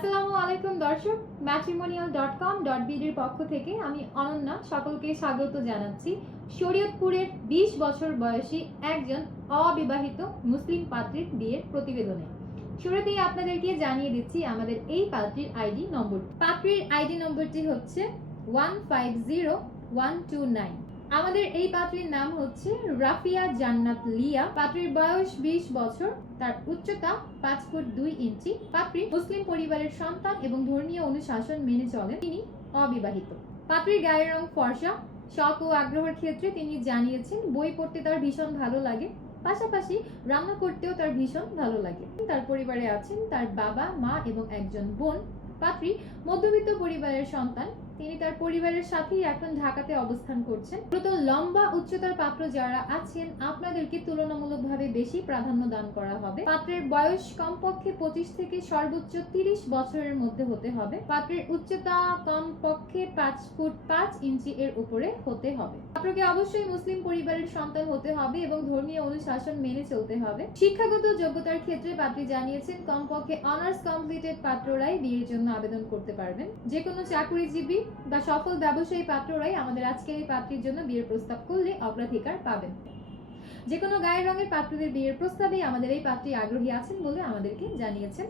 আসসালামু আলাইকুম দর্শক, matrimonial.com.bd এর পক্ষ থেকে আমি অনন্যা সকলকে স্বাগত জানাচ্ছি শরীয়তপুরের 20 বছর বয়সী একজন অবিবাহিত মুসলিম পাত্রীর বিয়ের প্রতিবেদনে। শুরুতেই আপনাদেরকে জানিয়ে দিচ্ছি আমাদের এই পাত্রীর আইডি নম্বর। পাত্রীর আইডি নম্বরটি হচ্ছে 150129। আমাদের এই পাত্রীর নাম হচ্ছে রাফিয়া জান্নাত লিয়া। পাত্রীর বয়স 20 বছর, তার উচ্চতা 5 ফুট 2 ইঞ্চি। পাত্রী মুসলিম পরিবারের সন্তান এবং ধর্মীয় অনুশাসন মেনে চলেন। তিনি অবিবাহিত। পাত্রীর গায়ের রং ফর্সা। শখ ও আগ্রহের ক্ষেত্রে তিনি জানিয়েছেন বই পড়তে তার ভীষণ ভালো লাগে, পাশাপাশি রান্না করতেও তার ভীষণ ভালো লাগে। তার পরিবারে আছেন তার বাবা, মা এবং একজন বোন। পাত্রী মধ্যবিত্ত পরিবারের সন্তান। তিনি তার পরিবারের সাথেই এখন ঢাকাতে অবস্থান করছেন। মূলত লম্বা উচ্চতার পাত্র যারা আছেন আপনাদেরকে তুলনামূলকভাবে বেশি প্রাধান্য দান করা হবে। পাত্রের বয়স কমপক্ষে 25 থেকে সর্বোচ্চ 30 বছরের মধ্যে হতে হবে। পাত্রের উচ্চতা কমপক্ষে 5 ফুট 5 ইঞ্চি এর উপরে হতে হবে। পাত্রকে অবশ্যই মুসলিম পরিবারের সন্তান হতে হবে এবং ধর্মীয় অনুশাসন মেনে চলতে হবে। শিক্ষাগত যোগ্যতার ক্ষেত্রে পাত্রী জানিয়েছেন কমপক্ষে অনার্স কমপ্লিটেড পাত্ররাই বিয়ের জন্য আবেদন করতে পারবেন। যে কোনো চাকরিজীবী বা সফল ব্যবসায়ী পাত্ররাই আমাদের আজকের এই পাত্রীর জন্য বিয়ের প্রস্তাব করলে অগ্রাধিকার পাবেন। যে কোনো গায়ের রঙের পাত্রদের বিয়ের প্রস্তাবে আমাদের এই পাত্রী আগ্রহী আছেন বলে আমাদেরকে জানিয়েছেন।